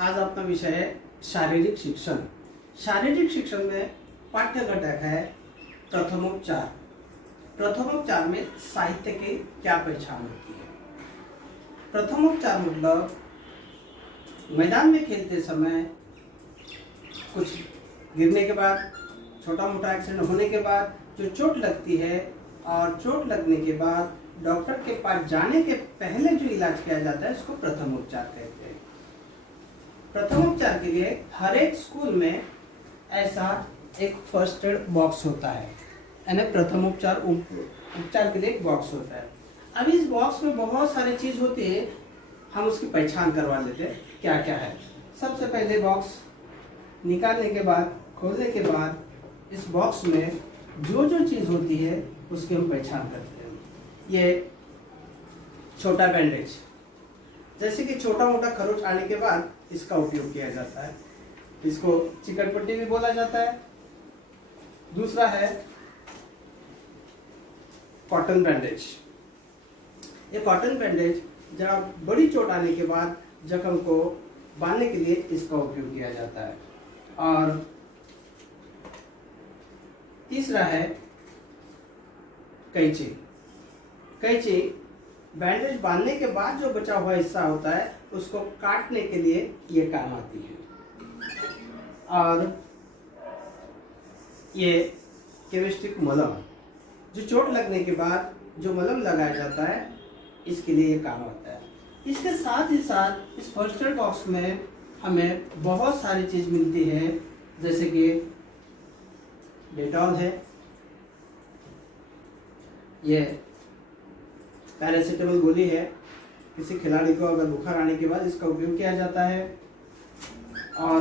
आज अपना विषय है शारीरिक शिक्षण। शारीरिक शिक्षण में पाठ्य घटक है प्रथमोपचार। प्रथमोपचार में साहित्य की क्या पहचान होती है? प्रथमोपचार मतलब मैदान में खेलते समय कुछ गिरने के बाद, छोटा मोटा एक्सीडेंट होने के बाद जो चोट लगती है और चोट लगने के बाद डॉक्टर के पास जाने के पहले जो इलाज किया जाता है उसको प्रथमोपचार कहते हैं। प्रथमोपचार के लिए हर एक स्कूल में ऐसा एक फर्स्ट एड बॉक्स होता है, यानी प्रथमोपचार उपचार के लिए एक बॉक्स होता है। अब इस बॉक्स में बहुत सारी चीज होती है, हम उसकी पहचान करवा लेते हैं क्या क्या है। सबसे पहले बॉक्स निकालने के बाद, खोलने के बाद इस बॉक्स में जो जो चीज होती है उसकी हम पहचान करते हैं। ये छोटा बैंडेज, जैसे कि छोटा मोटा खरोच आने के बाद इसका उपयोग किया जाता है, इसको चिकन पट्टी भी बोला जाता है। दूसरा है कॉटन बैंडेज। ये कॉटन बैंडेज जब बड़ी चोट आने के बाद जख्म को बांधने के लिए इसका उपयोग किया जाता है। और तीसरा है कैंची। कैंची बैंडेज बांधने के बाद जो बचा हुआ हिस्सा होता है उसको काटने के लिए ये काम आती है। और ये केमिस्टिक मलम, जो चोट लगने के बाद जो मलम लगाया जाता है इसके लिए ये काम आता है। इसके साथ ही साथ इस फर्स्ट एड बॉक्स में हमें बहुत सारी चीज मिलती है, जैसे कि डेटॉल है, ये पैरासीटामोल गोली है, किसी खिलाड़ी को अगर बुखार आने के बाद इसका उपयोग किया जाता है। और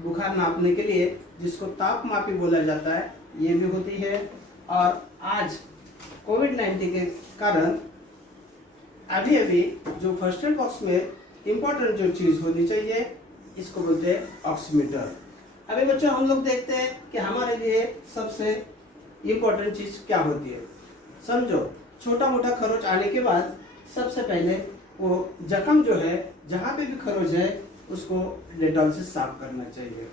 बुखार नापने के लिए जिसको तापमापी बोला जाता है ये भी होती है। और आज कोविड-19 के कारण अभी अभी जो फर्स्ट एड बॉक्स में इम्पोर्टेंट जो चीज़ होनी चाहिए इसको बोलते हैं ऑक्सीमीटर। अभी बच्चों हम लोग देखते हैं कि हमारे लिए सबसे इम्पोर्टेंट चीज़ क्या होती है। समझो, छोटा मोटा खरोच आने के बाद सबसे पहले वो जख्म जो है, जहाँ पे भी खरोच है उसको डेटॉल से साफ करना चाहिए।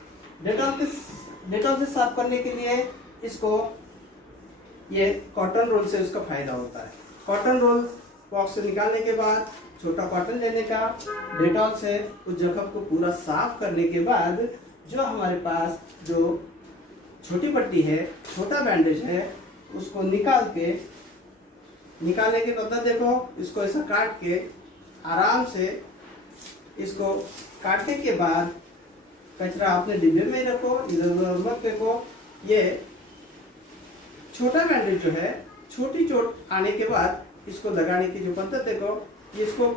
डेटॉल से साफ करने के लिए इसको ये कॉटन रोल से उसका फायदा होता है। कॉटन रोल बॉक्स से निकालने के बाद छोटा कॉटन लेने का, डेटॉल से उस जख्म को पूरा साफ करने के बाद जो हमारे पास जो छोटी पट्टी है, छोटा बैंडेज है, उसको निकालने के बाद देखो इसको ऐसा काट के आराम से, इसको काटने के बाद कचरा अपने डिब्बे में ही रखो, इधर उधर मत फेंको। ये छोटा बैंडेज जो है, छोटी चोट आने के बाद इसको लगाने की जो पद्धत देखो, ये इसको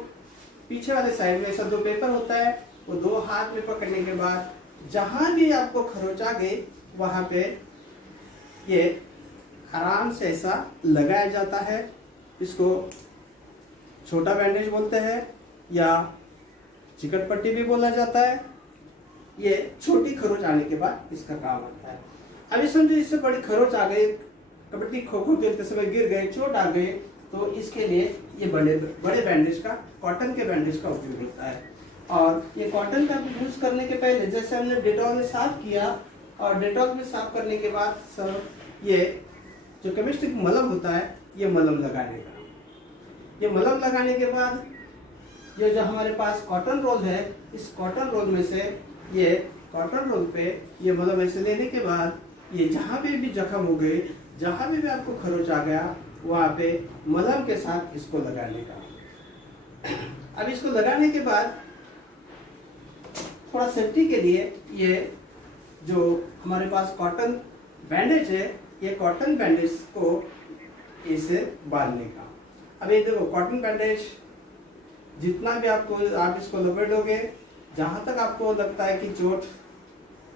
पीछे वाले साइड में ऐसा दो पेपर होता है, वो दो हाथ में पकड़ने के बाद जहां भी आपको खरोच आ गई वहां पे ये आराम से ऐसा लगाया जाता है। इसको छोटा बैंडेज बोलते हैं या चिकट पट्टी भी बोला जाता है। ये छोटी खरोच आने के बाद इसका काम आता है। अभी समझो इससे बड़ी खरोच आ गई, कबड्डी खो खो खेलते समय गिर गए, चोट आ गई, तो इसके लिए ये बड़े बैंडेज का, कॉटन के बैंडेज का उपयोग होता है। और ये कॉटन का यूज करने के पहले जैसे हमने डेटॉल में साफ किया, और डेटॉल में साफ करने के बाद सर ये जो केमिस्टिक मलम होता है ये मलम लगाने का। ये मलम लगाने के बाद ये जो हमारे पास कॉटन रोल है, इस कॉटन रोल में से ये कॉटन रोल पे ये मलम ऐसे लेने के बाद ये जहाँ पे भी जख्म हो गए, जहाँ भी आपको खरोच आ गया वहाँ पे मलम के साथ इसको लगाने का। अब इसको लगाने के बाद थोड़ा सेफ्टी के लिए ये जो हमारे पास कॉटन बैंडेज है, ये कॉटन बैंडेज को इसे बांधने का। अब ये देखो कॉटन बैंडेज जितना भी आप इसको लपेटोगे, जहाँ तक आपको लगता है कि चोट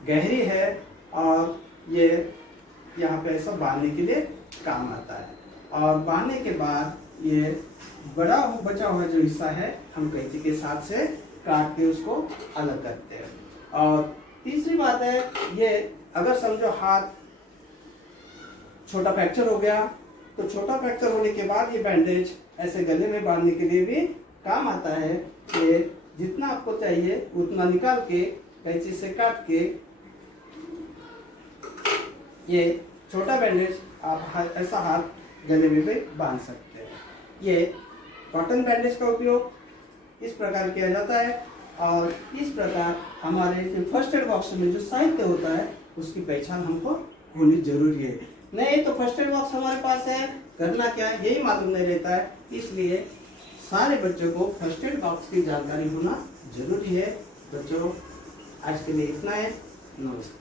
गहरी है, और ये यहाँ पे ऐसा बांधने के लिए काम आता है। और बांधने के बाद ये बचा हुआ जो हिस्सा है हम कैंची के साथ से काट के उसको अलग करते हैं। और तीसरी बात है, ये अगर समझो हाथ छोटा फ्रैक्चर हो गया, तो छोटा फ्रैक्चर होने के बाद ये बैंडेज ऐसे गले में बांधने के लिए भी काम आता है कि जितना आपको चाहिए उतना निकाल के कैंची से काट के ये छोटा बैंडेज आप ऐसा हाथ गले में भी बांध सकते हैं। ये कॉटन बैंडेज का उपयोग इस प्रकार किया जाता है और इस प्रकार हमारे जो फर्स्ट एड बॉक्स में जो साहित्य होता है उसकी पहचान हमको होनी जरूरी है। नहीं तो फर्स्ट एड बॉक्स हमारे पास है, करना क्या है यही मालूम नहीं रहता है, इसलिए सारे बच्चों को फर्स्ट एड बॉक्स की जानकारी होना जरूरी है। बच्चों आज के लिए इतना है, नमस्कार।